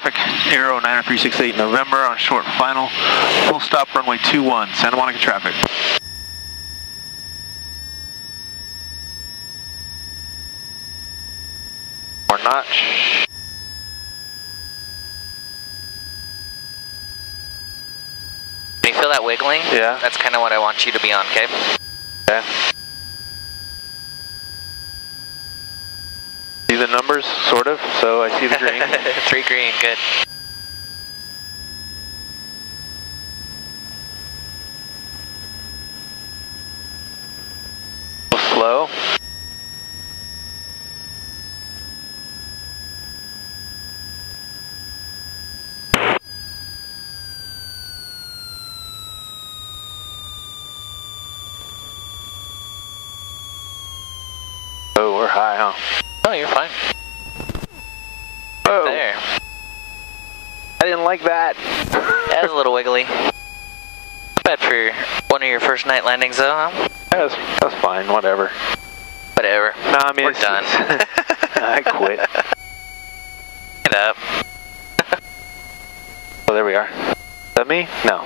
traffic, Aero 90368 November on short final. Full stop runway 21, Santa Monica traffic. Or notch. Can you feel that wiggling? Yeah. That's kind of what I want you to be on, okay? Okay. See the numbers, sort of, so I see the green. 3 green, good. Slow. Oh, we're high, huh? Oh, you're fine. Oh, There. I didn't like that. That was a little wiggly. Not bad for one of your first night landings, though, huh? That's fine, whatever. Whatever. No, I mean, we're done. I quit. Get up. Oh, there we are. Is that me? No.